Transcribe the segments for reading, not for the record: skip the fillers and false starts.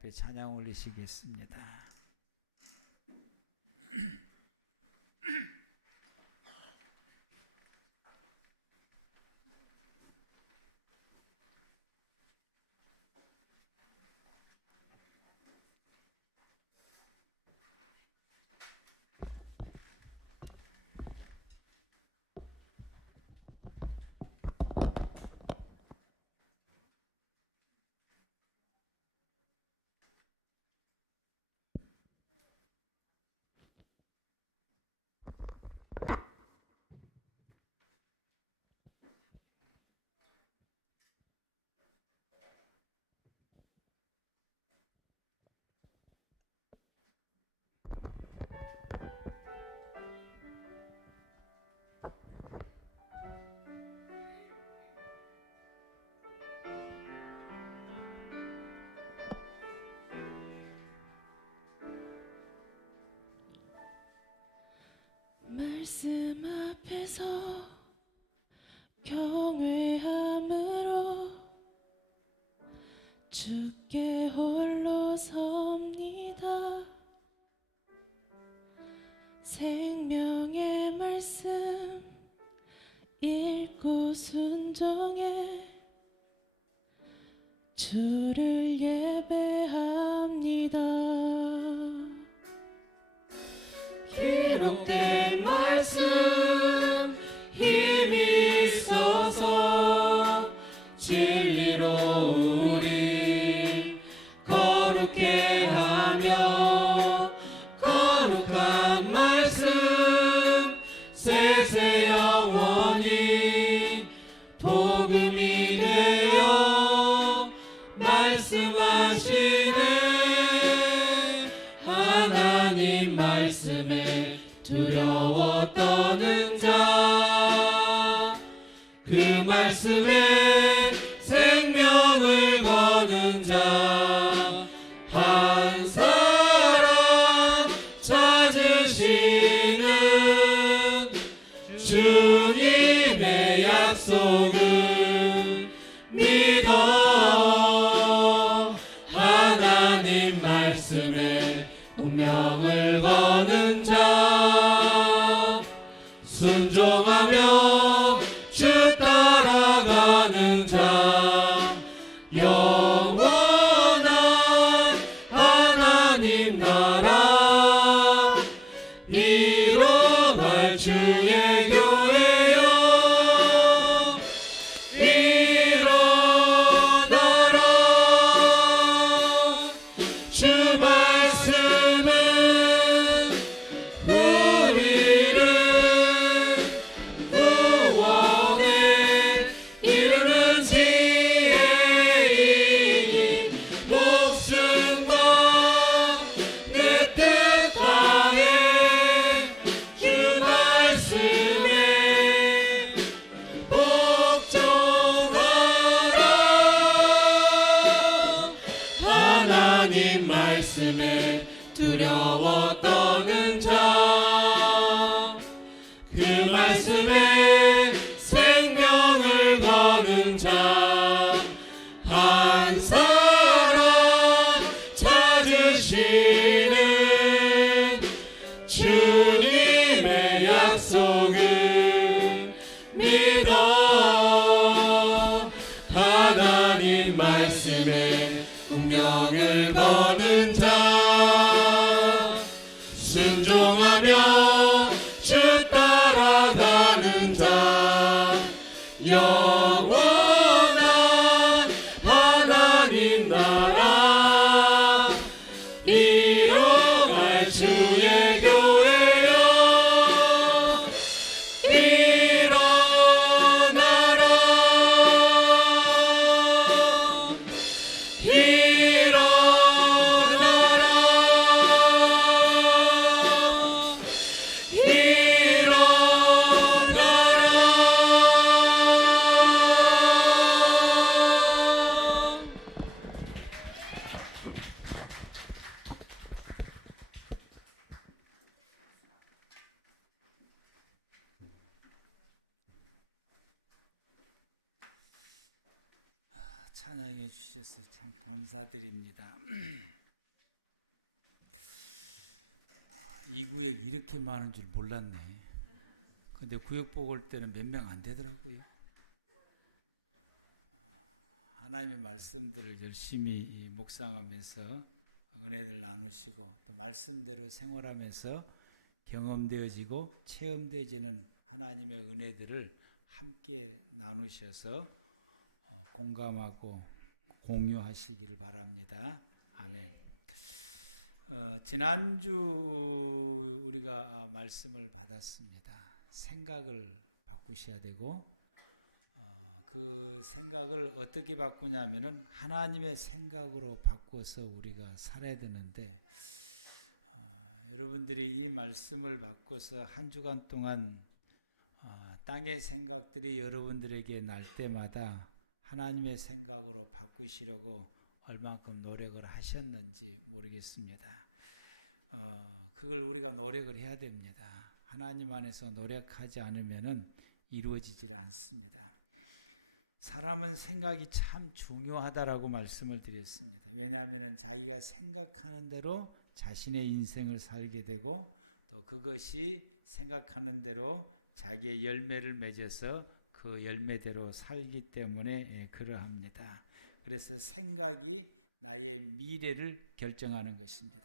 앞에 찬양 올리시겠습니다. 말씀 앞에서 경외함으로 주께 홀로 섭니다. 생명의 말씀 읽고 순종해 주를 예배합니다. 기록된 말씀 힘이 있어서 진리로 우리 거룩해 하며 거룩한 말씀 세세 영원히 복음이 되어 말씀하시네. 하나님 말씀에 두려워 떠는 자, 그 말씀에 생명을 거는 자, 한 사람 찾으시는 주님의 약속을 믿어. 하나님 말씀에 운명을 거는 자, 순종하며 주 따라가는 자, 영원한 하나님 나라 이뤄갈 주의 교회여 일어나라. 주 말씀은 우리를 구원에 이르는 지혜이니 목숨과 내 뜻 다해 주 말씀에 복종하라. 하나님 말씀에 두려워 떠는 자, 그 말씀에 생명을 거는 자, 한 사람 찾으시는 주님의 약속을 믿어. 하나님 말씀에 운명을 거는 자, 순종하며 주 따라가는 자, 영원한 하나님 나라 이뤄갈 주의 교회여 일어나라. 찬양해 주셔서 참 감사드립니다. 이렇게 많은 줄 몰랐네. 근데 구역복 올 때는 몇 명 안 되더라고요. 하나님의 말씀들을 열심히 묵상하면서 은혜를 나누시고 또 말씀대로 생활하면서 경험되어지고 체험되어지는 하나님의 은혜들을 함께 나누셔서 공감하고 공유하시기를 바랍니다. 아멘. 지난주 우리가 말씀을 받았습니다. 생각을 바꾸셔야 되고 그 생각을 어떻게 바꾸냐면은 하나님의 생각으로 바꿔서 우리가 살아야 되는데 여러분들이 이 말씀을 바꿔서 한 주간 동안 땅의 생각들이 여러분들에게 날 때마다 하나님의 생각으로 바꾸시려고 얼만큼 노력을 하셨는지 모르겠습니다. 그걸 우리가 노력을 해야 됩니다. 하나님 안에서 노력하지 않으면은 이루어지질 않습니다. 사람은 생각이 참 중요하다라고 말씀을 드렸습니다. 왜냐하면 자기가 생각하는 대로 자신의 인생을 살게 되고 또 그것이 생각하는 대로 자기의 열매를 맺어서 그 열매대로 살기 때문에 그러합니다. 그래서 생각이 나의 미래를 결정하는 것입니다.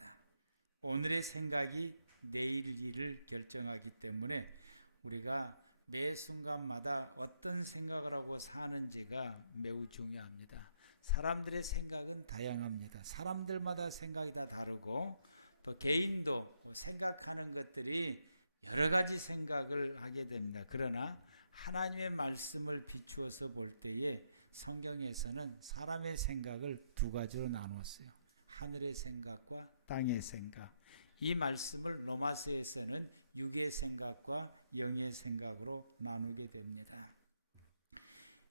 오늘의 생각이 내일 일을 결정하기 때문에 우리가 매 순간마다 어떤 생각을 하고 사는지가 매우 중요합니다. 사람들의 생각은 다양합니다. 사람들마다 생각이 다 다르고 또 개인도 생각하는 것들이 여러 가지 생각을 하게 됩니다. 그러나 하나님의 말씀을 비추어서 볼 때에 성경에서는 사람의 생각을 두 가지로 나누었어요. 하늘의 생각과 땅의 생각. 이 말씀을 로마서에서는 육의 생각과 영의 생각으로 나누게 됩니다.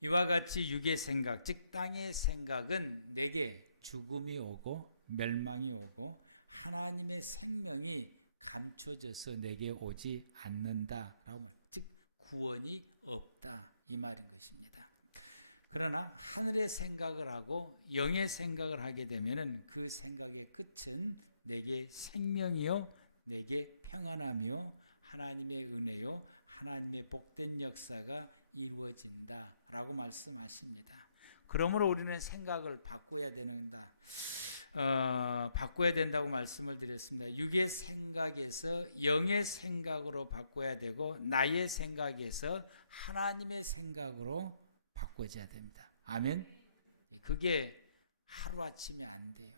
이와 같이 육의 생각, 즉 땅의 생각은 내게 죽음이 오고 멸망이 오고 하나님의 생명이 감춰져서 내게 오지 않는다라고, 즉 구원이 없다 이 말인 것입니다. 그러나 하늘의 생각을 하고 영의 생각을 하게 되면은 그 생각의 끝은 내게 생명이요 내게 평안하며 하나님의 은혜요 하나님의 복된 역사가 이루어진다라고 말씀하십니다. 그러므로 우리는 생각을 바꿔야 된다. 바꿔야 된다고 말씀을 드렸습니다. 육의 생각에서 영의 생각으로 바꿔야 되고 나의 생각에서 하나님의 생각으로 바꿔져야 됩니다. 아멘. 그게 하루아침에 안 돼요.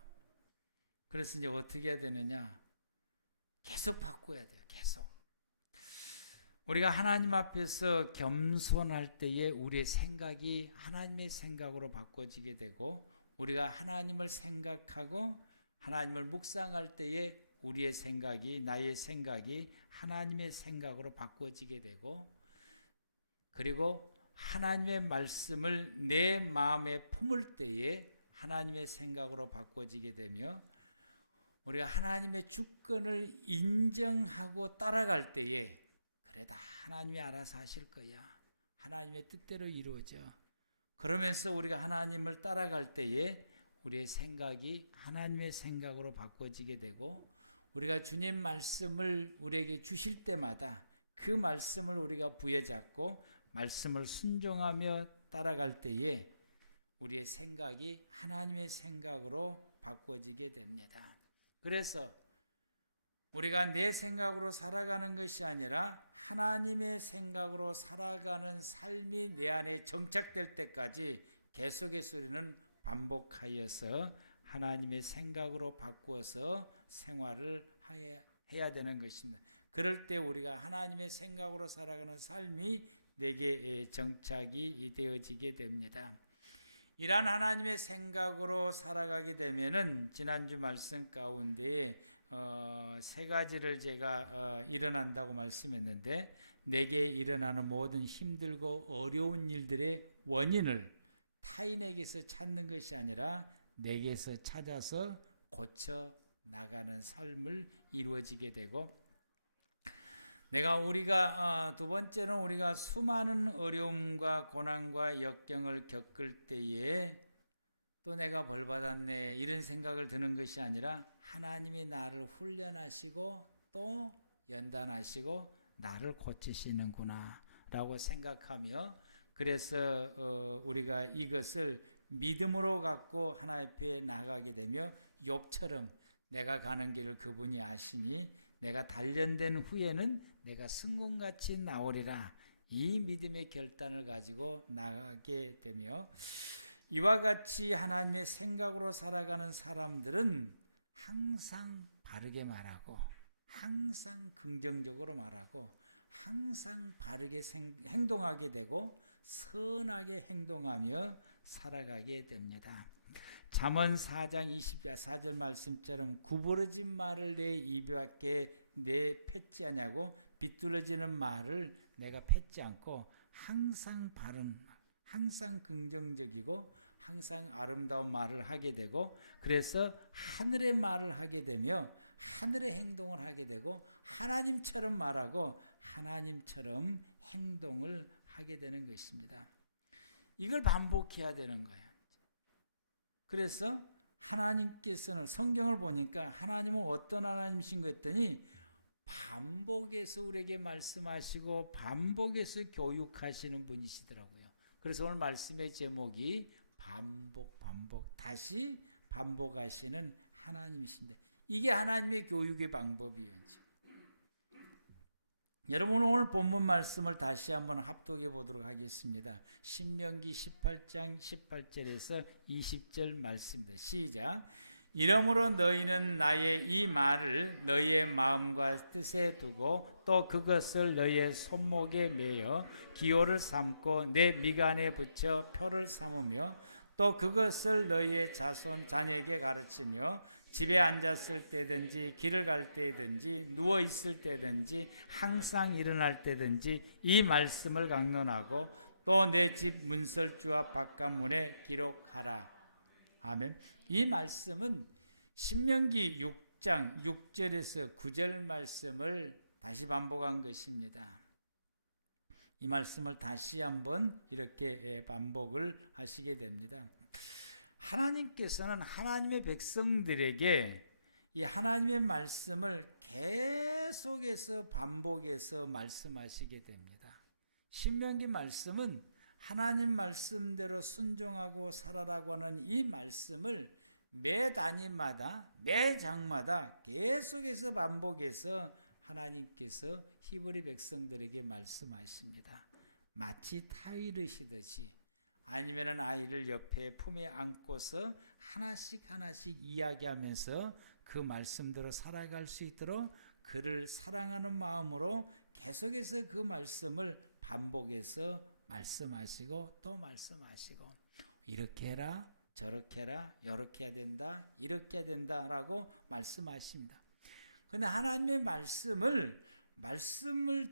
그래서 이제 어떻게 해야 되느냐? 계속 바꿔야 돼요. 계속. 우리가 하나님 앞에서 겸손할 때에 우리의 생각이 하나님의 생각으로 바꿔지게 되고 우리가 하나님을 생각하고 하나님을 묵상할 때에 우리의 생각이 나의 생각이 하나님의 생각으로 바꿔지게 되고 그리고 하나님의 말씀을 내 마음에 품을 때에 하나님의 생각으로 바꿔지게 되며 우리가 하나님의 주권을 인정하고 따라갈 때에 그래도 하나님이 알아서 하실 거야. 하나님의 뜻대로 이루어져. 그러면서 우리가 하나님을 따라갈 때에 우리의 생각이 하나님의 생각으로 바꿔지게 되고 우리가 주님 말씀을 우리에게 주실 때마다 그 말씀을 우리가 부여잡고 말씀을 순종하며 따라갈 때에 우리의 생각이 하나님의 생각으로 바꿔지게 됩니다. 그래서 우리가 내 생각으로 살아가는 것이 아니라 하나님의 생각으로 살아가는 삶이 내 안에 정착될 때까지 계속해서는 반복하여서 하나님의 생각으로 바꾸어서 생활을 해야 되는 것입니다. 그럴 때 우리가 하나님의 생각으로 살아가는 삶이 내게 정착이 되어지게 됩니다. 이러한 하나님의 생각으로 살아가게 되면은 지난주 말씀 가운데 세 가지를 제가 일어난다고 말씀했는데 내게 일어나는 모든 힘들고 어려운 일들의 원인을 타인에게서 찾는 것이 아니라 내게서 찾아서 고쳐 나가는 삶을 이루어지게 되고 우리가 두 번째는 우리가 수많은 어려움과 고난과 역경을 겪을 때에 또 내가 벌 받았네 이런 생각을 드는 것이 아니라 하나님이 나를 훈련하시고 또 연단하시고 나를 고치시는구나 라고 생각하며, 그래서 우리가 이것을 믿음으로 갖고 하나님 앞에 나가게 되며 욕처럼 내가 가는 길을 그분이 아시니 내가 단련된 후에는 내가 승공같이 나오리라, 이 믿음의 결단을 가지고 나가게 되며, 이와 같이 하나님의 생각으로 살아가는 사람들은 항상 바르게 말하고 항상 긍정적으로 말하고 항상 바르게 행동하게 되고 선하게 행동하며 살아가게 됩니다. 잠언 4장 24절 말씀처럼 구부러진 말을 내 입에 뱉지 않냐고, 비뚤어지는 말을 내가 뱉지 않고 항상 바른, 항상 긍정적이고 항상 아름다운 말을 하게 되고, 그래서 하늘의 말을 하게 되며 하늘의 행동을 하게 되고 하나님처럼 말하고 하나님처럼 행동을 하게 되는 것입니다. 이걸 반복해야 되는 거예요. 그래서 하나님께서는 성경을 보니까 하나님은 어떤 하나님이신 것 같더니 반복해서 우리에게 말씀하시고 반복해서 교육하시는 분이시더라고요. 그래서 오늘 말씀의 제목이 반복 다시 반복하시는 하나님이십니다. 이게 하나님의 교육의 방법이에요. 여러분, 오늘 본문 말씀을 다시 한번 합독해 보도록 하겠습니다. 신명기 18장 18절에서 20절 말씀입니다. 시작. 이러므로 너희는 나의 이 말을 너희의 마음과 뜻에 두고 또 그것을 너희의 손목에 매어 기호를 삼고 내 미간에 붙여 표를 삼으며 또 그것을 너희의 자손 자녀에게 가르치며 집에 앉았을 때든지 길을 갈 때든지 누워 있을 때든지 항상 일어날 때든지 이 말씀을 강론하고 또 내 집 문설주 앞 바깥문에 기록하라. 아멘. 이 말씀은 신명기 6장 6절에서 9절 말씀을 다시 반복한 것입니다. 이 말씀을 다시 한번 이렇게 반복을 하시게 됩니다. 하나님께서는 하나님의 백성들에게 이 하나님의 말씀을 계속해서 반복해서 말씀하시게 됩니다. 신명기 말씀은 하나님 말씀대로 순종하고 살아라고 하는 이 말씀을 매 단위마다 매 장마다 계속해서 반복해서 하나님께서 히브리 백성들에게 말씀하십니다. 마치 타이르시듯이, 아니면 아이를 옆에 품에 안고서 하나씩 이야기하면서 그 말씀대로 살아갈 수 있도록 그를 사랑하는 마음으로 계속해서 그 말씀을 반복해서 말씀하시고 또 말씀하시고, 이렇게 해라, 저렇게 해라, 이렇게 해야 된다, 이렇게 해야 된다라고 말씀하십니다. 그런데 하나님의 말씀을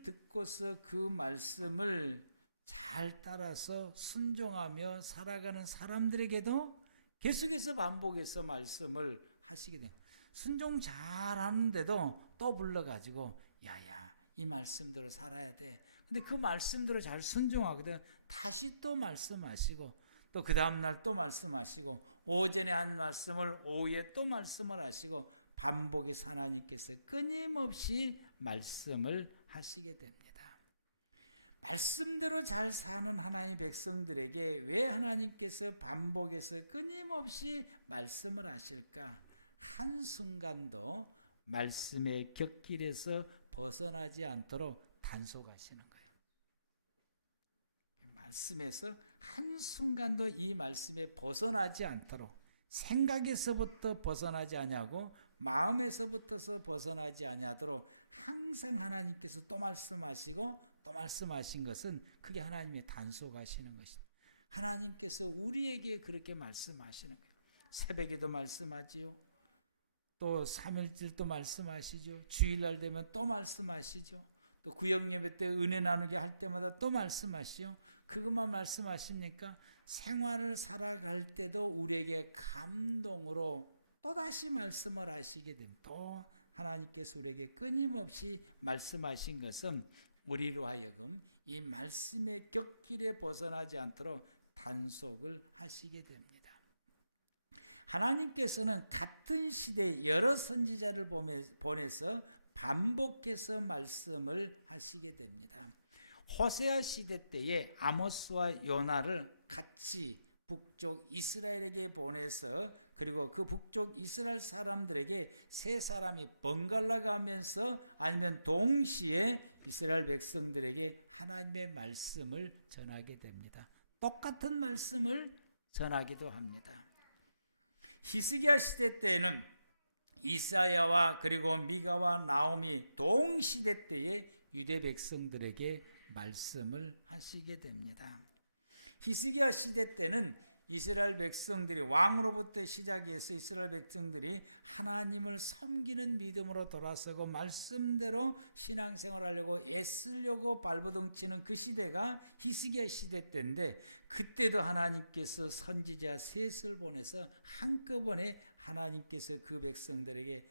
듣고서 그 말씀을 잘 따라서 순종하며 살아가는 사람들에게도 계속해서 반복해서 말씀을 하시게 돼요. 순종 잘하는데도 또 불러가지고 야야 이 말씀대로 살아야 돼. 근데 그 말씀대로 잘 순종하거든. 다시 또 말씀하시고 또 그 다음날 또 말씀하시고 오전에 한 말씀을 오후에 또 말씀을 하시고 반복해서 하나님께서 끊임없이 말씀을 하시게 됩니다. 말씀대로 잘 사는 하나님 백성들에게 왜 하나님께서 반복해서 끊임없이 말씀을 하실까? 한순간도 말씀의 곁길에서 벗어나지 않도록 단속하시는 거예요. 말씀에서 한순간도 이 말씀에 벗어나지 않도록, 생각에서부터 벗어나지 아니하고 마음에서부터 벗어나지 아니하도록 항상 하나님께서 또 말씀하시고 또 말씀하신 것은 그게 하나님의 단속하시는 것입니다. 하나님께서 우리에게 그렇게 말씀하시는 거예요. 새벽에도 말씀하지요. 또 3일절도 말씀하시죠. 주일날 되면 또 말씀하시죠. 또 구역예배 때 은혜 나누게 할 때마다 또 말씀하시죠. 그것만 말씀하십니까? 생활을 살아갈 때도 우리에게 감동으로 또다시 말씀을 하시게 됩니다. 또 하나님께서 우리에게 끊임없이 말씀하신 것은 우리로 하여금 이 말씀의 곁길에 벗어나지 않도록 단속을 하시게 됩니다. 하나님께서는 같은 시대에 여러 선지자를 보내서 반복해서 말씀을 하시게 됩니다. 호세아 시대 때에 아모스와 요나를 같이 북쪽 이스라엘에게 보내서 그리고 그 북쪽 이스라엘 사람들에게 세 사람이 번갈아 가면서 아니면 동시에 이스라엘 백성들에게 하나님의 말씀을 전하게 됩니다. 똑같은 말씀을 전하기도 합니다. 히스기야 시대 때에는 이사야와 그리고 미가와 나홈이 동시대 때에 유대 백성들에게 말씀을 하시게 됩니다. 히스기야 시대 때는 이스라엘 백성들이 왕으로부터 시작해서 이스라엘 백성들이 하나님을 섬기는 믿음으로 돌아서고 말씀대로 신앙생활하려고 애쓰려고 발버둥치는 그 시대가 히스기야 시대 때인데, 그때도 하나님께서 선지자 셋을 보내서 한꺼번에 하나님께서 그 백성들에게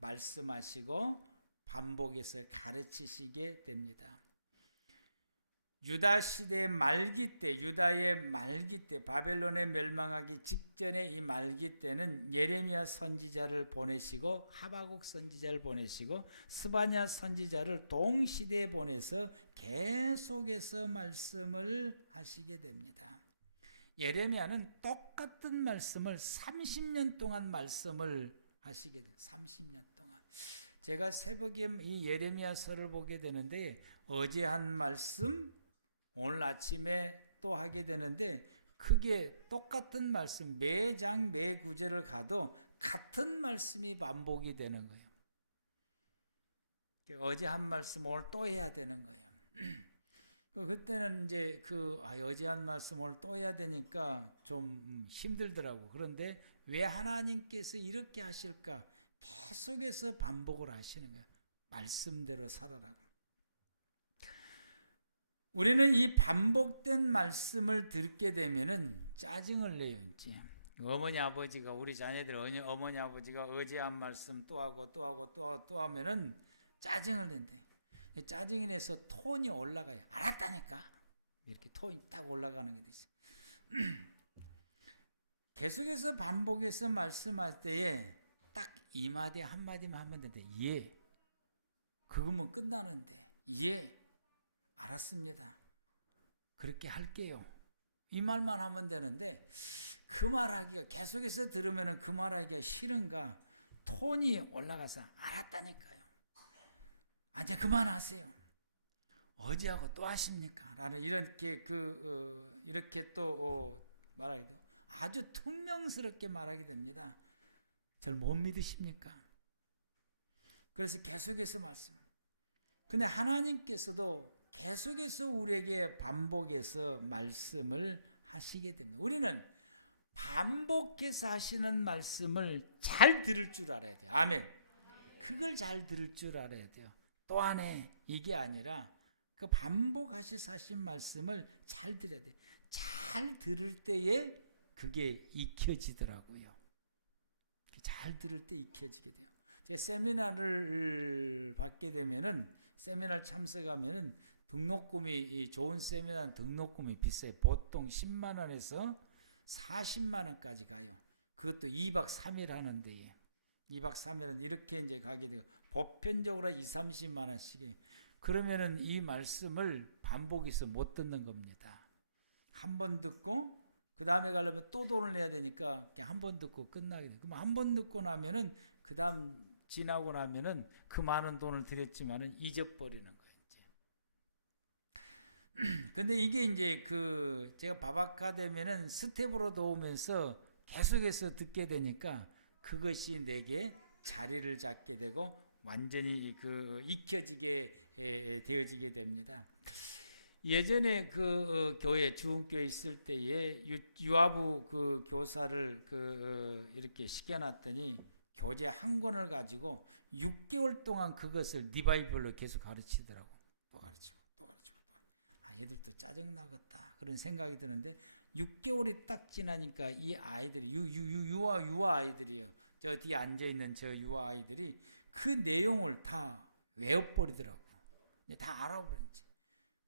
말씀하시고 반복해서 가르치시게 됩니다. 유다 시대의 말기 때, 유다의 말기 때, 바벨론에 멸망하기 직전의 이 말기 때는 예레미야 선지자를 보내시고 하박국 선지자를 보내시고 스바냐 선지자를 동시대에 보내서 계속해서 말씀을 하시게 됩니다. 예레미야는 똑같은 말씀을 30년 동안 말씀을 하시게 돼요. 30년 동안. 제가 새벽에 이 예레미야서를 보게 되는데 어제 한 말씀, 오늘 아침에 또 하게 되는데 그게 똑같은 말씀, 매장 매 구절을 가도 같은 말씀이 반복이 되는 거예요. 어제 한 말씀 오늘 또 해야 되는 거예요. 그때는 이제 어제 한 말씀 오늘 또 해야 되니까 좀 힘들더라고. 그런데 왜 하나님께서 이렇게 하실까? 계속해서 반복을 하시는 거예요. 말씀대로 살아라. 우리는 이 반복된 말씀을 듣게 되면은 짜증을 내요. 어머니 아버지가 우리 자녀들 어머니 아버지가 어제 한 말씀 또 하고 또 하고 또 하면은 짜증을 낸대. 짜증이 내서 톤이 올라가요. 알았다니까. 이렇게 톤이 딱 올라가는 게 있어요. 계속해서 반복해서 말씀할 때에 딱 이 마디 한 마디만 하면 되는데 예. 그거면 끝나는데 예. 알았습니다. 그렇게 할게요. 이 말만 하면 되는데 그 말하기가 계속해서 들으면 그 말하기가 싫은가 톤이 올라가서 알았다니까요. 아직 그만하세요. 어제하고 또 하십니까? 라는 이렇게 이렇게 또 말하게 돼요. 아주 퉁명스럽게 말하게 됩니다. 저를 못 믿으십니까? 그래서 계속해서 말씀합니다. 근데 하나님께서도 계속해서 우리에게 반복해서 말씀을 하시게 됩니다. 우리는 반복해서 하시는 말씀을 잘 들을 줄 알아야 돼요. 아멘. 그걸 잘 들을 줄 알아야 돼요. 또 안에 이게 아니라 그 반복하셔서 하신 말씀을 잘 들어야 돼요. 잘 들을 때에 그게 익혀지더라고요. 잘 들을 때 익혀지게 돼요. 세미나를 받게 되면은 세미나 참석하면은 등록금이 좋은 세미나 등록금이 비싸요. 보통 10만 원에서 40만 원까지 가요. 그것도 2박 3일 하는 데에 2박 3일은 이렇게 이제 가게 돼요. 보편적으로 20-30만 원씩이. 그러면은 이 말씀을 반복해서 못 듣는 겁니다. 한 번 듣고 그 다음에 가려면 또 돈을 내야 되니까 한 번 듣고 끝나게 돼요. 그럼 한 번 듣고 나면은 그 다음 지나고 나면은 그 많은 돈을 들였지만은 잊어버리는 거예요. 근데 이게 이제 제가 바바카 되면은 스텝으로 도우면서 계속해서 듣게 되니까 그것이 내게 자리를 잡게 되고 완전히 익혀지게 되어지게 됩니다. 예전에 교회 주교회 있을 때에 유아부 교사를 이렇게 시켜놨더니 교재 한 권을 가지고 6개월 동안 그것을 리바이벌로 계속 가르치더라고. 또 가르치고 또 가르치고. 아이들도 짜증나겠다 그런 생각이 드는데 6개월이 딱 지나니까 이 아이들이 유아 아이들이에요. 저 뒤에 앉아있는 저 유아 아이들이 그 내용을 다 외워버리더라고. 다 알아버렸지.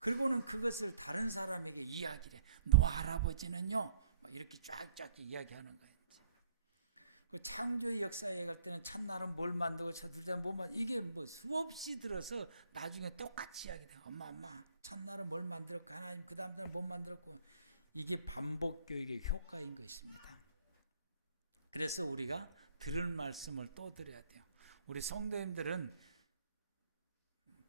그리고는 그것을 다른 사람에게 이야기를 해. 너 할아버지는요? 이렇게 쫙쫙 이야기하는 거예요. 창조의 역사에 갈 때는 첫날은 뭘 만들고 첫째는 뭘 만들고 이게 뭐 수없이 들어서 나중에 똑같이 하게 돼요. 엄마 첫날은 뭘 만들었고 하나님 그 다음에는 뭘 만들었고 이게 반복 교육의 효과인 것입니다. 그래서 우리가 들을 말씀을 또 들어야 돼요. 우리 성도님들은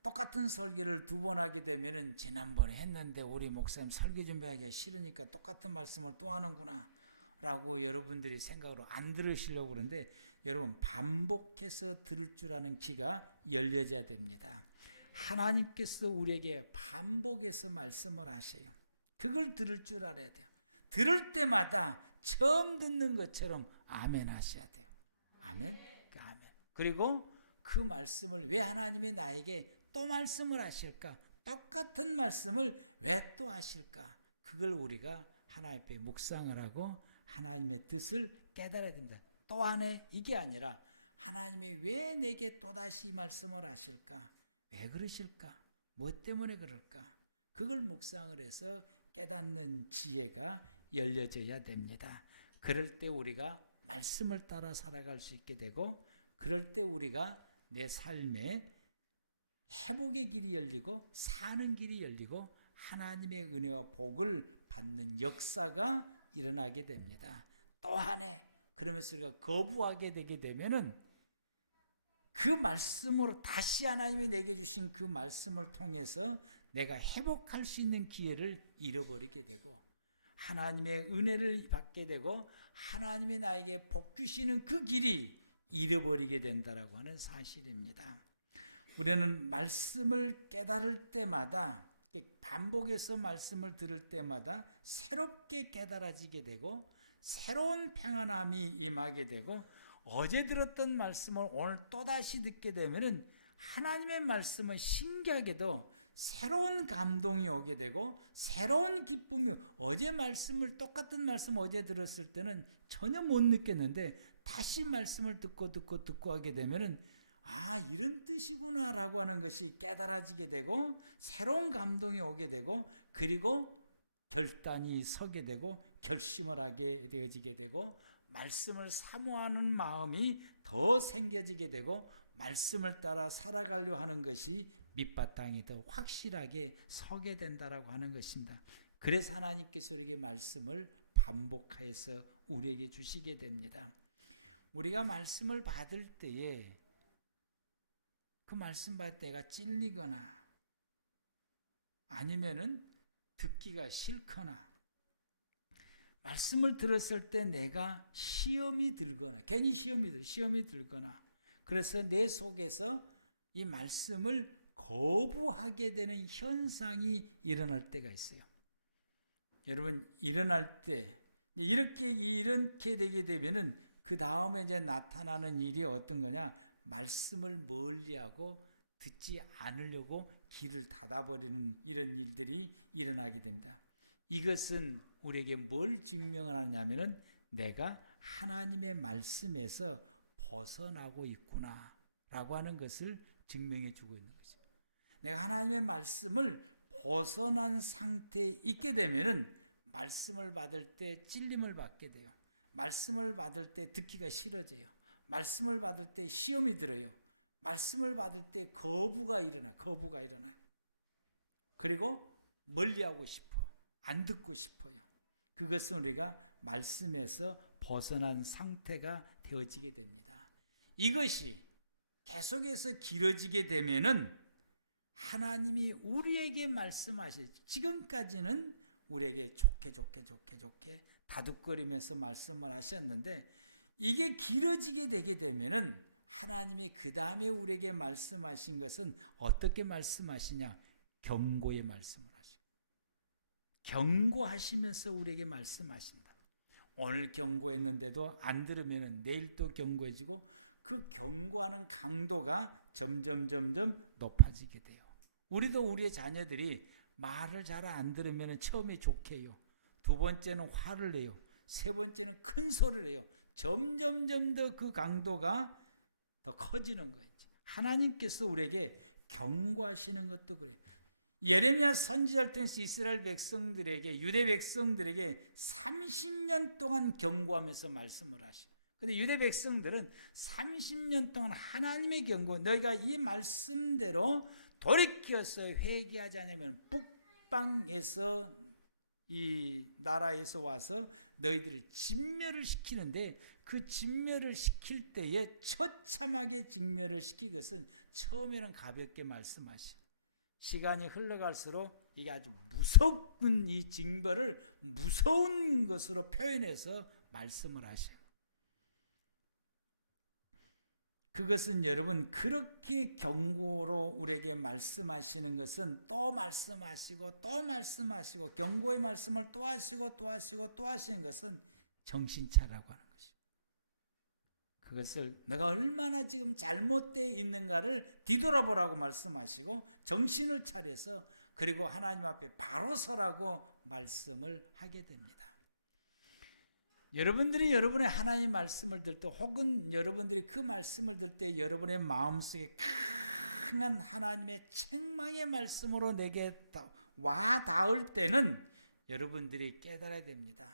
똑같은 설교를 두 번 하게 되면은 지난번에 했는데 우리 목사님 설교 준비하기가 싫으니까 똑같은 말씀을 또 하는구나 라고 여러분들이 생각으로 안 들으시려고 그러는데 여러분 반복해서 들을 줄 아는 귀가 열려져야 됩니다. 하나님께서 우리에게 반복해서 말씀을 하셔요. 그걸 들을 줄 알아야 돼요. 들을 때마다 처음 듣는 것처럼 아멘 하셔야 돼요. 아멘. 아멘. 그리고 그 말씀을 왜 하나님이 나에게 또 말씀을 하실까? 똑같은 말씀을 왜 또 하실까? 그걸 우리가 하나님 앞에 묵상을 하고 하나님의 뜻을 깨달아야 된다. 또 하네 이게 아니라 하나님이 왜 내게 또다시 말씀을 하실까? 왜 그러실까? 뭐 때문에 그럴까? 그걸 묵상을 해서 깨닫는 지혜가 열려져야 됩니다. 그럴 때 우리가 말씀을 따라 살아갈 수 있게 되고 그럴 때 우리가 내 삶에 회복의 길이 열리고 사는 길이 열리고 하나님의 은혜와 복을 받는 역사가 일어나게 됩니다. 또 하네. 그러면서 우리가 거부하게 되게 되면은 그 말씀으로 다시 하나님이 내게 주신 그 말씀을 통해서 내가 회복할 수 있는 기회를 잃어버리게 되고 하나님의 은혜를 받게 되고 하나님이 나에게 복 주시는 그 길이 잃어버리게 된다라고 하는 사실입니다. 우리는 말씀을 깨달을 때마다 반복해서 말씀을 들을 때마다 새롭게 깨달아지게 되고 새로운 평안함이 임하게 되고 어제 들었던 말씀을 오늘 또다시 듣게 되면은 하나님의 말씀은 신기하게도 새로운 감동이 오게 되고 새로운 기쁨이 어제 말씀을 똑같은 말씀 어제 들었을 때는 전혀 못 느꼈는데 다시 말씀을 듣고 하게 되면은 이런 뜻이구나 라고 하는 것이 깨달아지게 되고 새로운 감동이 오게 되고 그리고 결단이 서게 되고 결심을 하게 되어지게 되고 말씀을 사모하는 마음이 더 생겨지게 되고 말씀을 따라 살아가려 하는 것이 밑바탕이 더 확실하게 서게 된다라고 하는 것입니다. 그래서 하나님께서 우리에게 말씀을 반복하여서 우리에게 주시게 됩니다. 우리가 말씀을 받을 때에 그 말씀 받을 때가 찔리거나 아니면은 듣기가 싫거나 말씀을 들었을 때 내가 시험이 들거나 괜히 시험이 들거나 그래서 내 속에서 이 말씀을 거부하게 되는 현상이 일어날 때가 있어요. 여러분 일어날 때 이렇게 되게 되면은 그 다음에 이제 나타나는 일이 어떤 거냐? 말씀을 멀리하고 듣지 않으려고 길을 닫아버리는 이런 일들이 일어나게 된다. 이것은 우리에게 뭘 증명을 하냐면은 내가 하나님의 말씀에서 벗어나고 있구나 라고 하는 것을 증명해 주고 있는 거죠. 내가 하나님의 말씀을 벗어난 상태에 있게 되면은 말씀을 받을 때 찔림을 받게 돼요. 말씀을 받을 때 듣기가 싫어져요. 말씀을 받을 때 시험이 들어요. 말씀을 받을 때 거부가 일어나. 그리고 멀리하고 싶어. 안 듣고 싶어요. 그것은 우리가 말씀에서 벗어난 상태가 되어지게 됩니다. 이것이 계속해서 길어지게 되면은 하나님이 우리에게 말씀하셨지. 지금까지는 우리에게 좋게 다독거리면서 말씀을 하셨는데 이게 길어지게 되게 되면은 하나님이 그 다음에 우리에게 말씀하신 것은 어떻게 말씀하시냐? 경고의 말씀을 하십니다. 경고하시면서 우리에게 말씀하십니다. 오늘 경고했는데도 안 들으면 내일 또 경고해지고 그 경고하는 강도가 점점 높아지게 돼요. 우리도 우리의 자녀들이 말을 잘 안 들으면 처음에 좋게 해요. 두 번째는 화를 내요. 세 번째는 큰 소리를 해요. 점점 더 그 강도가 더 커지는 거예요. 하나님께서 우리에게 경고하시는 것도 그래요. 예레미야 선지자를 통해서 이스라엘 백성들에게 유대 백성들에게 30년 동안 경고하면서 말씀을 하셔. 근데 유대 백성들은 30년 동안 하나님의 경고, 너희가 이 말씀대로 돌이켜서 회개하지 않으면 북방에서 이 나라에서 와서 너희들을 진멸을 시키는데, 그 진멸을 시킬 때에 처참하게 진멸을 시키기 위해서는 처음에는 가볍게 말씀하시, 시간이 흘러갈수록 이게 아주 무서운 이 징벌을 무서운 것으로 표현해서 말씀을 하셔요. 그것은 여러분, 그렇게 경고로 우리에게 말씀하시는 것은 또 말씀하시고 또 말씀하시고 경고의 말씀을 또 하시고 또 하시고 또 하시는 것은 정신 차라고 하는 것이죠. 그것을 내가 얼마나 지금 잘못되어 있는가를 뒤돌아보라고 말씀하시고 정신을 차려서 그리고 하나님 앞에 바로 서라고 말씀을 하게 됩니다. 여러분들이 여러분의 하나님 말씀을 들 때, 혹은 여러분들이 그 말씀을 들 때 여러분의 마음속에 강한 하나님의 책망의 말씀으로 내게 와 닿을 때는 여러분들이 깨달아야 됩니다.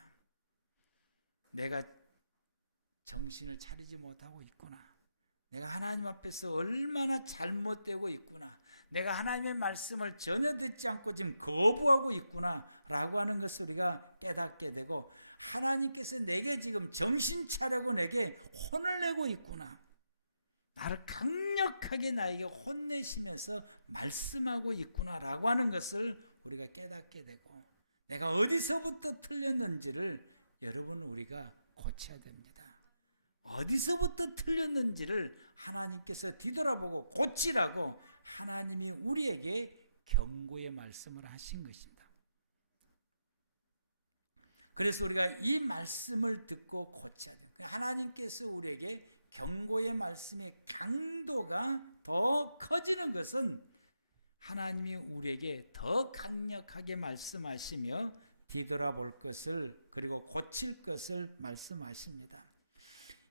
내가 정신을 차리지 못하고 있구나. 내가 하나님 앞에서 얼마나 잘못되고 있구나. 내가 하나님의 말씀을 전혀 듣지 않고 지금 거부하고 있구나 라고 하는 것을 우리가 깨닫게 되고, 하나님께서 내게 지금 정신 차리고 내게 혼을 내고 있구나. 나를 강력하게 나에게 혼내시면서 말씀하고 있구나 라고 하는 것을 우리가 깨닫게 되고, 내가 어디서부터 틀렸는지를 여러분 우리가 고쳐야 됩니다. 어디서부터 틀렸는지를 하나님께서 뒤돌아보고 고치라고 하나님이 우리에게 경고의 말씀을 하신 것입니다. 그래서 우리가 이 말씀을 듣고 고쳐야 됩니다. 하나님께서 우리에게 경고의 말씀의 강도가 더 커지는 것은 하나님이 우리에게 더 강력하게 말씀하시며 뒤돌아볼 것을, 그리고 고칠 것을 말씀하십니다.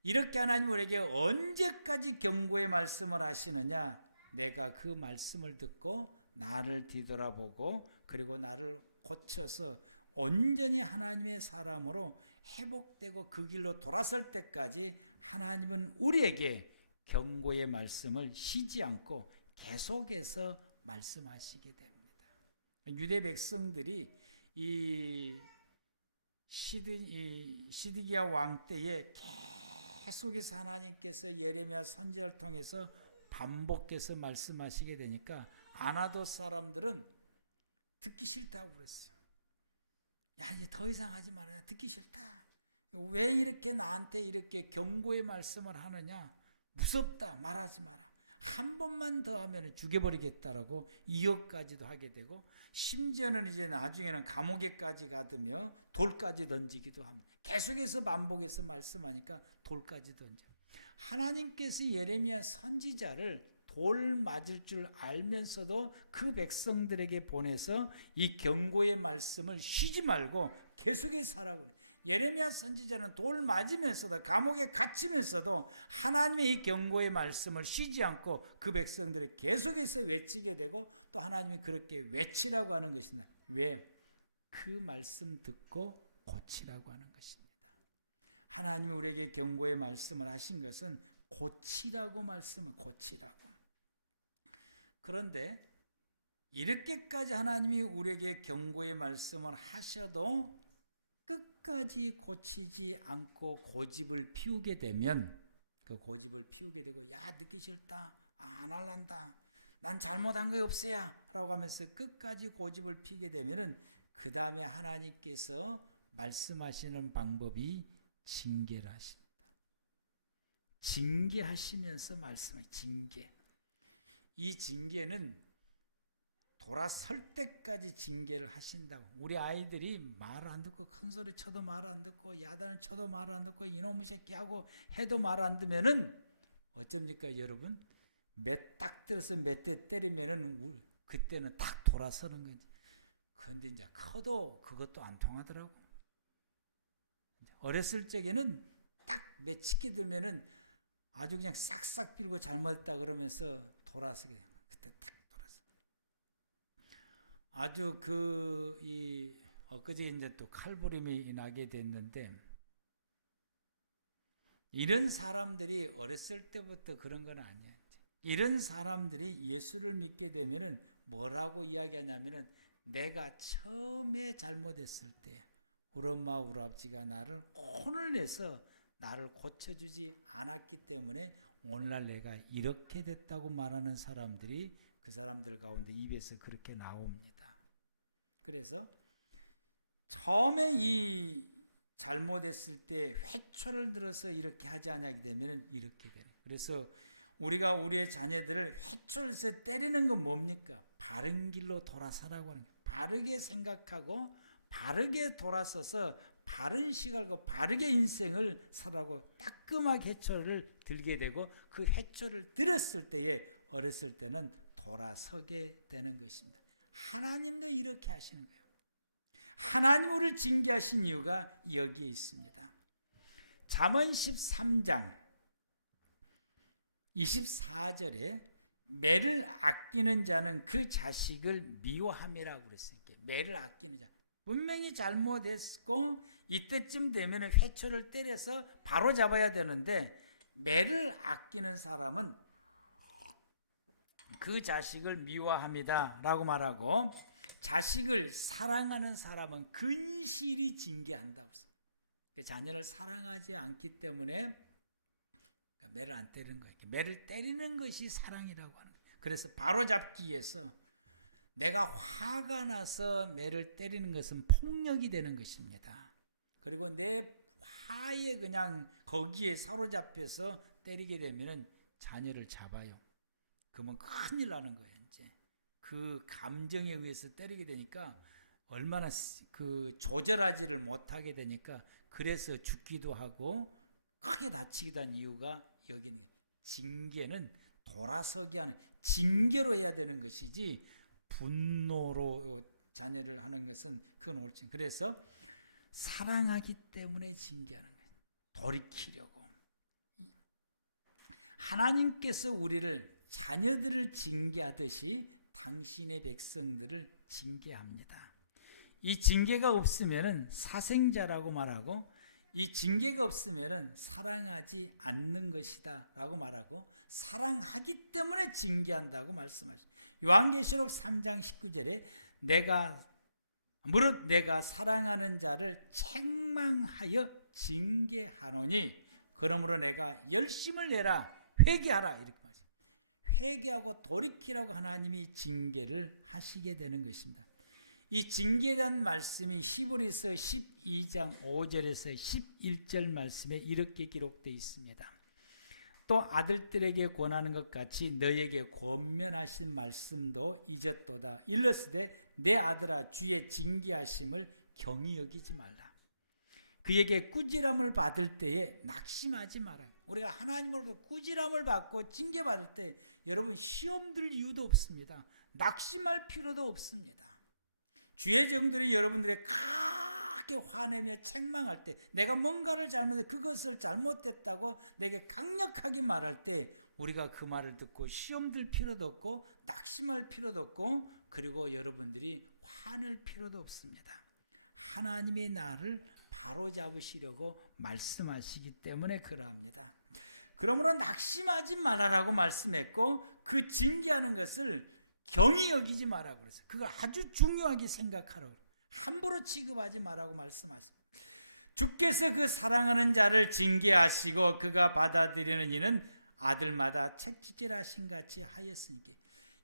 이렇게 하나님 우리에게 언제까지 경고의 말씀을 하시느냐? 내가 그 말씀을 듣고 나를 뒤돌아보고 그리고 나를 고쳐서 온전히 하나님의 사람으로 회복되고 그 길로 돌아설 때까지 하나님은 우리에게 경고의 말씀을 쉬지 않고 계속해서 말씀하시게 됩니다. 유대 백성들이 이 시드기야 왕 때에 계속해서 하나님께서 예레미야 선지자를 통해서 반복해서 말씀하시게 되니까 아나도 사람들은 듣기 싫다고 그랬어요. 야, 이제 더 이상 하지 말아요. 듣기 싫다. 왜 이렇게 나한테 이렇게 경고의 말씀을 하느냐? 무섭다. 말하지 마라. 한 번만 더 하면 죽여버리겠다라고 이역까지도 하게 되고, 심지어는 이제 나중에는 감옥에까지 가두며 돌까지 던지기도 합니다. 계속해서 반복해서 말씀하니까 돌까지 던져. 하나님께서 예레미야 선지자를 돌 맞을 줄 알면서도 그 백성들에게 보내서 이 경고의 말씀을 쉬지 말고 계속해서 하라고. 예레미야 선지자는 돌 맞으면서도 감옥에 갇히면서도 하나님의 이 경고의 말씀을 쉬지 않고 그 백성들을 계속해서 외치게 되고, 또 하나님이 그렇게 외치라고 하는 것입니다. 왜? 그 말씀 듣고 고치라고 하는 것입니다. 하나님 우리에게 경고의 말씀을 하신 것은 고치라고 말씀을 고치라고. 그런데 이렇게까지 하나님이 우리에게 경고의 말씀을 하셔도 끝까지 고치지 않고 고집을 피우게 되면, 그 고집을 피우게 되고, 야, 듣기 싫다, 안 할란다, 난 잘못한 거 없어야 라고 하면서 끝까지 고집을 피우게 되면은 그 다음에 하나님께서 말씀하시는 방법이 징계를 하십니다. 징계하시면서 말씀을 징계. 이 징계는 돌아설 때까지 징계를 하신다고. 우리 아이들이 말 안 듣고 큰 소리 쳐도 말 안 듣고 야단을 쳐도 말 안 듣고 이놈의 새끼하고 해도 말 안 듣면은 어떻습니까 여러분? 딱 들어서 몇 대 때리면은 그때는 딱 돌아서는 거지. 그런데 이제 커도 그것도 안 통하더라고. 어렸을 적에는 딱 매치게 되면은 아주 그냥 싹싹 빌고 잘못했다 그러면서 돌아서게. 그때 딱 돌아서. 아주 엊그제 이제 또 칼부림이 나게 됐는데, 이런 사람들이 어렸을 때부터 그런 건 아니야. 이런 사람들이 예수를 믿게 되면은 뭐라고 이야기하냐면은 내가 처음에 잘못했을 때 우리 엄마 우리 아버지가 나를 혼을 내서 나를 고쳐주지 않았기 때문에 오늘날 내가 이렇게 됐다고 말하는 사람들이 그 사람들 가운데 입에서 그렇게 나옵니다. 그래서 처음에 이 잘못했을 때 회초를 들어서 이렇게 하지 않게 되면 이렇게 되네. 그래서 우리가 우리의 자녀들을 회초를 써 때리는 건 뭡니까? 바른 길로 돌아서라고 하는 거예요. 바르게 생각하고 바르게 돌아서서 바른 시각으로 바르게 인생을 살아고 따끔하게 회초를 들게 되고 그 회초를 들었을 때에 어렸을 때는 돌아서게 되는 것입니다. 하나님은 이렇게 하시는 거예요. 하나님 우리를 징계하신 이유가 여기에 있습니다. 잠언 13장 24절에 매를 아끼는 자는 그 자식을 미워함이라고 그랬어요. 매를 아끼는 자. 분명히 잘못했고 이때쯤 되면 회초를 때려서 바로 잡아야 되는데 매를 아끼는 사람은 그 자식을 미워합니다 라고 말하고 자식을 사랑하는 사람은 근실히 징계한다. 자녀를 사랑하지 않기 때문에 매를 안 때리는 거예요. 매를 때리는 것이 사랑이라고 하는 거예요. 그래서 바로잡기 위해서 내가 화가 나서 매를 때리는 것은 폭력이 되는 것입니다. 그리고 내 화에 그냥 거기에 사로잡혀서 때리게 되면 자녀를 잡아요. 그러면 큰일 나는 거예요. 이제 그 감정에 의해서 때리게 되니까 얼마나 그 조절하지를 못하게 되니까 그래서 죽기도 하고 크게 다치기도 한 이유가 여기 징계는 돌아서게 하는 징계로 해야 되는 것이지 분노로 자녀를 하는 것은 그건 옳지. 그래서 사랑하기 때문에 징계하는 거예요. 돌이키려고. 하나님께서 우리를 자녀들을 징계하듯이 당신의 백성들을 징계합니다. 이 징계가 없으면 사생자라고 말하고 이 징계가 없으면 사랑하지 않는 것이다 라고 말하고 사랑하기 때문에 징계한다고 말씀하십니다. 요한계시록 3장 19절에 무릇 내가 사랑하는 자를 책망하여 징계하노니 그러므로 내가 열심을 내라 회개하라 이렇게 말씀합니다. 회개하고 돌이키라고 하나님이 징계를 하시게 되는 것입니다. 이 징계에 대한 말씀이 히브리서 12장 5절에서 11절 말씀에 이렇게 기록되어 있습니다. 또 아들들에게 권하는 것 같이 너에게 권면하신 말씀도 잊었도다. 일렀으되 내 아들아 주의 징계하심을 경히 여기지 말라. 그에게 꾸지람을 받을 때에 낙심하지 마라. 우리가 하나님으로부터 꾸지람을 받고 징계받을 때 여러분 시험 들 이유도 없습니다. 낙심할 필요도 없습니다. 주의 종들이 여러분들의 크게 화내며 책망할 때 내가 뭔가를 그것을 잘못했다고 내게 강력하게 말할 때 우리가 그 말을 듣고 시험 들 필요도 없고 낙심할 필요도 없고 그리고 여러분들이 화낼 필요도 없습니다. 하나님의 나를 바로잡으시려고 말씀하시기 때문에 그러합니다. 그러므로 낙심하지 말아라고 말씀했고 그 징계하는 것을 경히 여기지 마라 그랬어요. 그걸 아주 중요하게 생각하라고 함부로 취급하지 마라고 말씀하세요. 주께서 그 사랑하는 자를 징계하시고 그가 받아들이는 이는 아들마다 채찍질 하신 같이 하였으니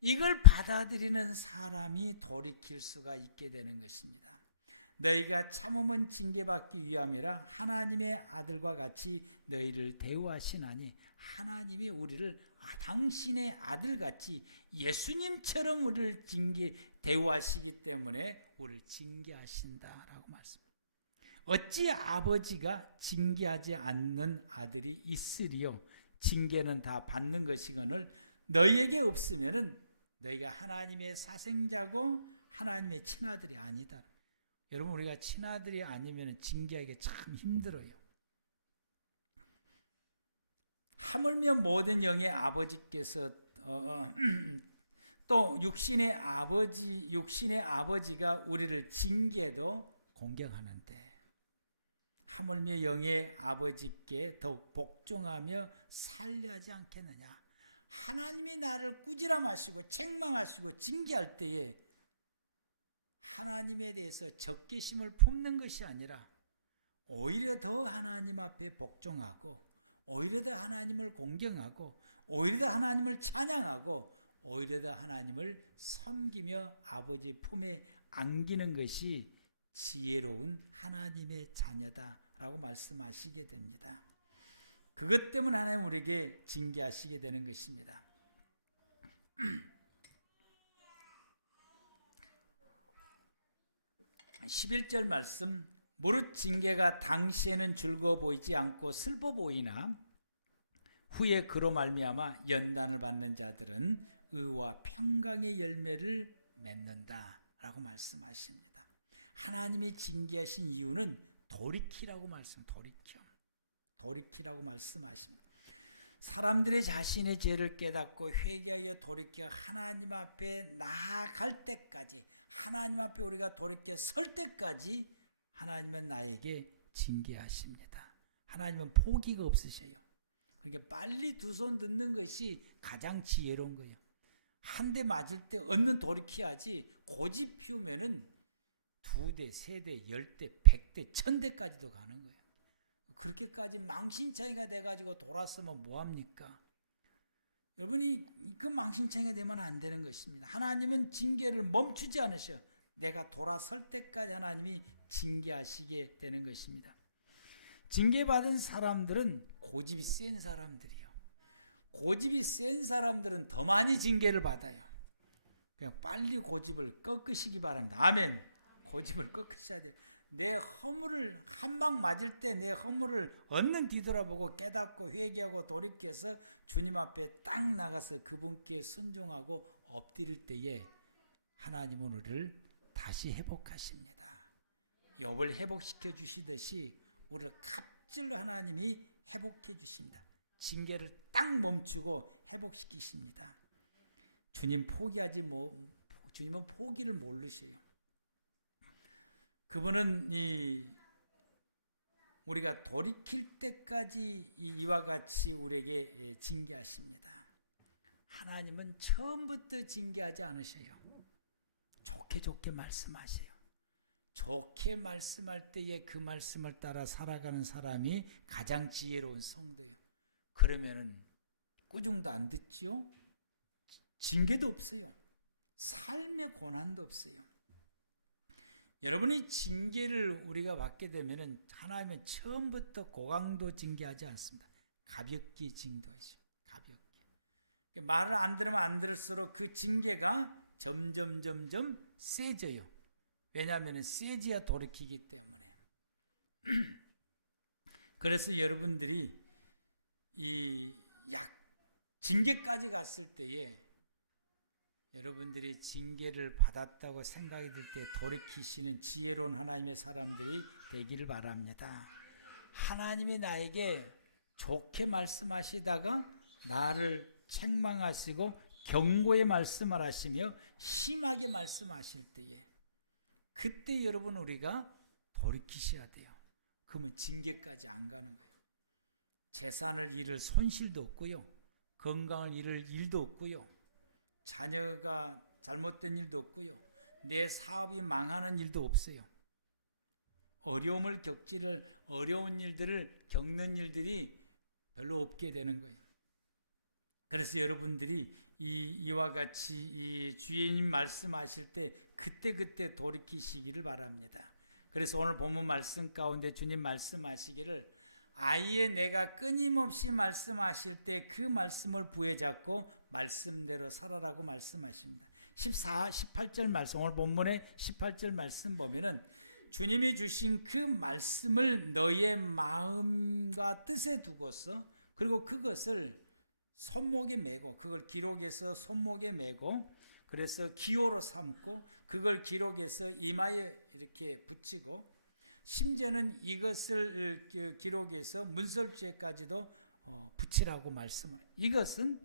이걸 받아들이는 사람이 돌이킬 수가 있게 되는 것입니다. 너희가 참음은 징계받기 위함이라 하나님의 아들과 같이 너희를 대우하시나니 하나님이 우리를 당신의 아들같이 예수님처럼 우리를 대우하시기 때문에 우리를 징계하신다라고 말씀합니다. 어찌 아버지가 징계하지 않는 아들이 있으리요? 징계는 다 받는 것이거늘 너희에게 없으면 너희가 하나님의 사생자고 하나님의 친아들이 아니다. 여러분 우리가 친아들이 아니면 징계하기 참 힘들어요. 하물며 모든 영의 아버지께서 또 육신의 아버지가 우리를 징계도 공경하는데 하물며 영의 아버지께 더욱 복종하며 살려 하지 않겠느냐. 하나님이 나를 꾸지람하시고 책망하시고 징계할 때에 하나님에 대해서 적개심을 품는 것이 아니라 오히려 더 하나님 앞에 복종하고 오히려 더 하나님을 공경하고 오히려 하나님을 찬양하고 오히려 더 하나님을 섬기며 아버지 품에 안기는 것이 지혜로운 하나님의 자녀다라고 말씀하시게 됩니다. 그것 때문에 하나님 우리에게 징계하시게 되는 것입니다. 11절 말씀, 무릇 징계가 당시에는 즐거워 보이지 않고 슬퍼 보이나 후에 그로 말미암아 연단을 받는 자들은 의와 평강의 열매를 맺는다 라고 말씀하십니다. 하나님이 징계하신 이유는 돌이키라고 돌이키라고 말씀하십니다. 사람들이 자신의 죄를 깨닫고 회개하여 돌이켜 하나님 앞에 나아갈 때까지, 하나님 앞에 우리가 돌이켜 설 때까지 하나님은 나에게 징계하십니다. 하나님은 포기가 없으셔요. 그러니까 빨리 두 손 듣는 것이 가장 지혜로운 거예요. 한 대 맞을 때 얼른 돌이켜야지 고집 피우면은 2대, 3대, 10대, 100대, 1000대까지도 가는 거예요. 그렇게까지 망신차이가 돼가지고 돌아서면 뭐합니까? 여러분이 그 망신차이가 되면 안 되는 것입니다. 하나님은 징계를 멈추지 않으셔. 내가 돌아설 때까지 하나님이 징계하시게 되는 것입니다. 징계받은 사람들은 고집이 센 사람들이요. 고집이 센 사람들은 더 많이 징계를 받아요. 그냥 빨리 고집을 꺾으시기 바랍니다. 아멘. 고집을 꺾으셔야 돼요. 내 허물을 한 방 맞을 때 내 허물을 얼른 뒤돌아보고 깨닫고 회개하고 돌이켜서 주님 앞에 딱 나가서 그분께 순종하고 엎드릴 때에 하나님은 우리를 다시 회복하십니다. 욥을 회복시켜 주시듯이 우리를 갑자기 하나님이 회복해 주십니다. 징계를 딱 멈추고 회복시키십니다. 주님은 포기를 모르세요. 그분은 우리가 돌이킬 때까지 이와 같이 우리에게 징계하십니다. 하나님은 처음부터 징계하지 않으셔요. 좋게 말씀하세요. 좋게 말씀할 때에 그 말씀을 따라 살아가는 사람이 가장 지혜로운 성도예요. 그러면은 꾸중도 안 듣죠? 징계도 없어요. 삶의 고난도 없어요. 여러분이 징계를 우리가 받게 되면은 하나님은 처음부터 고강도 징계하지 않습니다. 가볍게 징계하죠. 가볍게. 말을 안 들으면 안 들을수록 그 징계가 점점 세져요. 왜냐하면 세져야 돌이키기 때문에. 그래서 여러분들이 징계까지 갔을 때에 여러분들이 징계를 받았다고 생각이 들 때 돌이키시는 지혜로운 하나님의 사람들이 되기를 바랍니다. 하나님이 나에게 좋게 말씀하시다가 나를 책망하시고 경고의 말씀을 하시며 심하게 말씀하실 때에 그때 여러분 우리가 돌이키셔야 돼요. 그러면 징계까지 안 가는 거예요. 재산을 잃을 손실도 없고요. 건강을 잃을 일도 없고요. 자녀가 잘못된 일도 없고요. 내 사업이 망하는 일도 없어요. 어려운 일들을 겪는 일들이 별로 없게 되는 거예요. 그래서 여러분들이 이와 같이 이 주님 말씀하실 때 그때 돌이키시기를 바랍니다. 그래서 오늘 본문 말씀 가운데 주님 말씀하시기를 아예 내가 끊임없이 말씀하실 때 그 말씀을 부여잡고 말씀대로 살아라고 말씀하십니다. 18절 말씀, 오늘 본문의 18절 말씀 보면은 주님이 주신 그 말씀을 너의 마음과 뜻에 두고서 그리고 그것을 손목에 메고 그걸 기록해서 손목에 메고 그래서 기호로 삼고 그걸 기록해서 이마에 이렇게 붙이고 심지어는 이것을 기록해서 문설주에까지도 붙이라고 말씀을. 이것은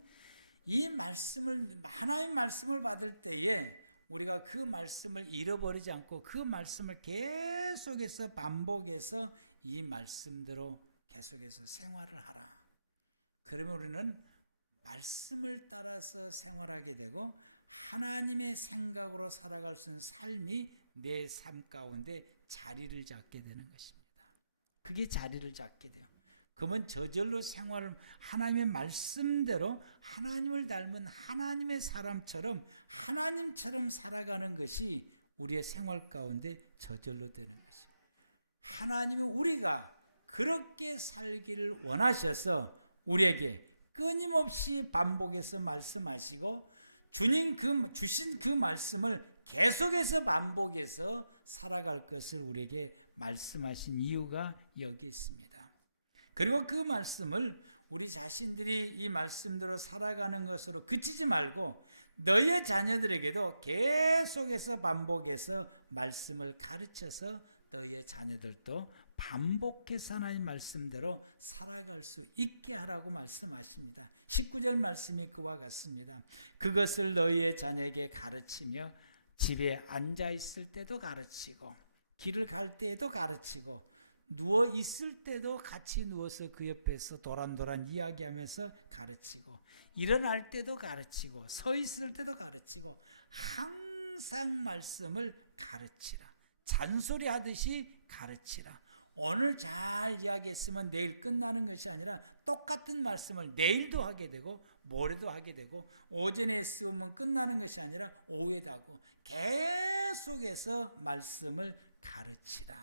이 말씀을 하나님의 말씀을 받을 때에 우리가 그 말씀을 잃어버리지 않고 그 말씀을 계속해서 반복해서 이 말씀대로 계속해서 생활을 하라. 그러면 우리는 말씀을 따라서 생활하게 되고 하나님의 생각으로 살아갈 수 있는 삶이 내 삶 가운데 자리를 잡게 되는 것입니다. 그게 자리를 잡게 돼요. 그러면 저절로 생활을 하나님의 말씀대로 하나님을 닮은 하나님의 사람처럼 하나님처럼 살아가는 것이 우리의 생활 가운데 저절로 되는 것입니다. 하나님은 우리가 그렇게 살기를 원하셔서 우리에게 끊임없이 반복해서 말씀하시고 주님 주신 그 말씀을 계속해서 반복해서 살아갈 것을 우리에게 말씀하신 이유가 여기 있습니다. 그리고 그 말씀을 우리 자신들이 이 말씀대로 살아가는 것으로 그치지 말고 너의 자녀들에게도 계속해서 반복해서 말씀을 가르쳐서 너의 자녀들도 반복해서 하나님 말씀대로 살아갈 수 있게 하라고 말씀하십니다. 19절 말씀이 그와 같습니다. 그것을 너희의 자녀에게 가르치며 집에 앉아 있을 때도 가르치고 길을 갈 때에도 가르치고 누워 있을 때도 같이 누워서 그 옆에서 도란도란 이야기하면서 가르치고 일어날 때도 가르치고 서 있을 때도 가르치고 항상 말씀을 가르치라. 잔소리하듯이 가르치라. 오늘 잘 이야기했으면 내일 끝나는 것이 아니라 똑같은 말씀을 내일도 하게 되고 모레도 하게 되고 오전에 했으면 끝나는 것이 아니라 오후에도 하고 계속해서 말씀을 가르치라.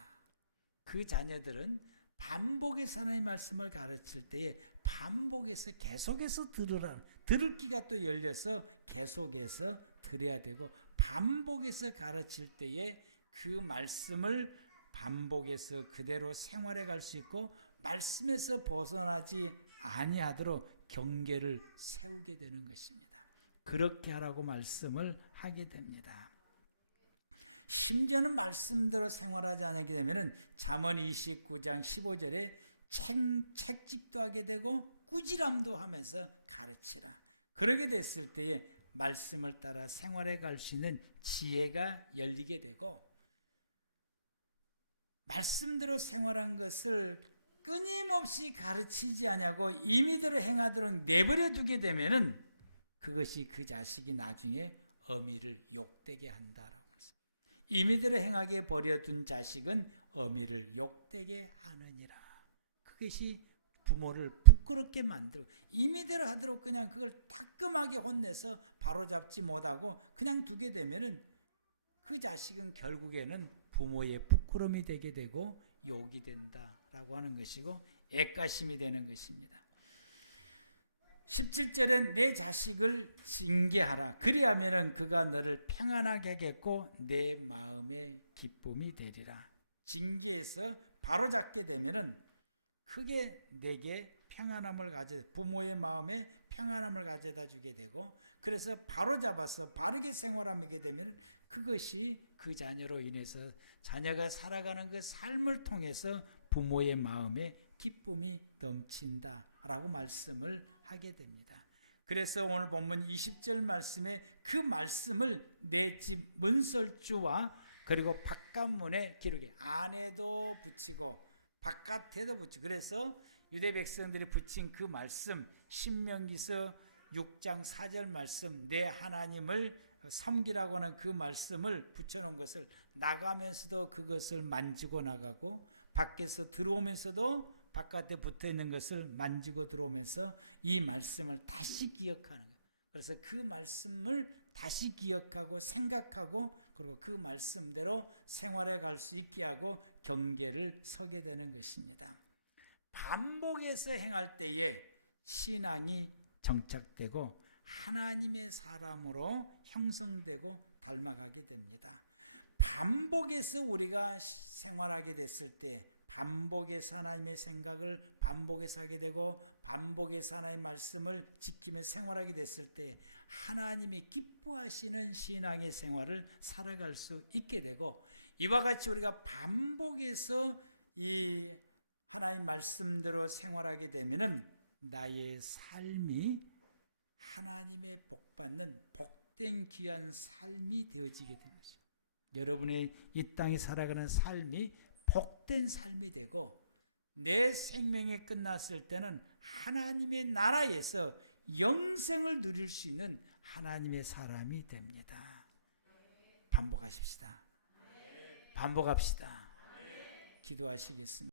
그 자녀들은 반복해서 하나님의 말씀을 가르칠 때에 반복해서 계속해서 들으라. 들을 귀가 또 열려서 계속해서 들어야 되고 반복해서 가르칠 때에 그 말씀을 반복해서 그대로 생활해 갈 수 있고 말씀에서 벗어나지 아니하도록 경계를 세우게 되는 것입니다. 그렇게 하라고 말씀을 하게 됩니다. 심지어는 말씀대로 생활하지 않게 되면 잠언 29장 15절에 채찍도 하게 되고 꾸지람도 하면서 가르치라. 그러게 됐을 때에 말씀을 따라 생활해 갈 수 있는 지혜가 열리게 되고 말씀대로 생활하는 것을 끊임없이 가르치지 않냐고 임의대로 행하도록 내버려 두게 되면은 그것이 그 자식이 나중에 어미를 욕되게 한다라고 했습니다. 임의대로 행하게 버려둔 자식은 어미를 욕되게 하느니라. 그것이 부모를 부끄럽게 만들고 임의대로 하도록 그냥 그걸 따끔하게 혼내서 바로잡지 못하고 그냥 두게 되면은 그 자식은 결국에는 부모의 부끄러움이 되게 되고 욕이 된다라고 하는 것이고 애가심이 되는 것입니다. 17절엔 내 자식을 징계하라. 그리하면 그가 너를 평안하게 하겠고 내 마음의 기쁨이 되리라. 징계해서 바로잡게 되면은 크게 내게 평안함을 부모의 마음에 평안함을 가져다 주게 되고 그래서 바로잡아서 바르게 생활하게 되면 그것이 그 자녀로 인해서 자녀가 살아가는 그 삶을 통해서 부모의 마음에 기쁨이 넘친다라고 말씀을 하게 됩니다. 그래서 오늘 본문 20절 말씀에 그 말씀을 내 집 문설주와 그리고 바깥문에 기록해 안에도 붙이고 바깥에도 붙이고 그래서 유대 백성들이 붙인 그 말씀 신명기서 6장 4절 말씀 내 하나님을 섬기라고 하는 그 말씀을 붙여놓은 것을 나가면서도 그것을 만지고 나가고 밖에서 들어오면서도 바깥에 붙어있는 것을 만지고 들어오면서 이 말씀을 다시 기억하는 거예요. 그래서 그 말씀을 다시 기억하고 생각하고 그리고 그 말씀대로 생활해 갈 수 있게 하고 경계를 서게 되는 것입니다. 반복해서 행할 때에 신앙이 정착되고 하나님의 사람으로 형성되고 닮아가게 됩니다. 반복해서 우리가 생활하게 됐을 때 반복해서 하나님의 생각을 반복해서 하게 되고 반복해서 하나님의 말씀을 지키며 생활하게 됐을 때 하나님이 기뻐하시는 신앙의 생활을 살아갈 수 있게 되고 이와 같이 우리가 반복해서 이 하나님 말씀대로 생활하게 되면은 나의 삶이 하나님의 복받는 복된 귀한 삶이 되어지게 되는 것입니다. 여러분의 이 땅에 살아가는 삶이 복된 삶이 되고 내 생명이 끝났을 때는 하나님의 나라에서 영생을 누릴 수 있는 하나님의 사람이 됩니다. 반복하십시다. 반복합시다. 기도하시겠습니다.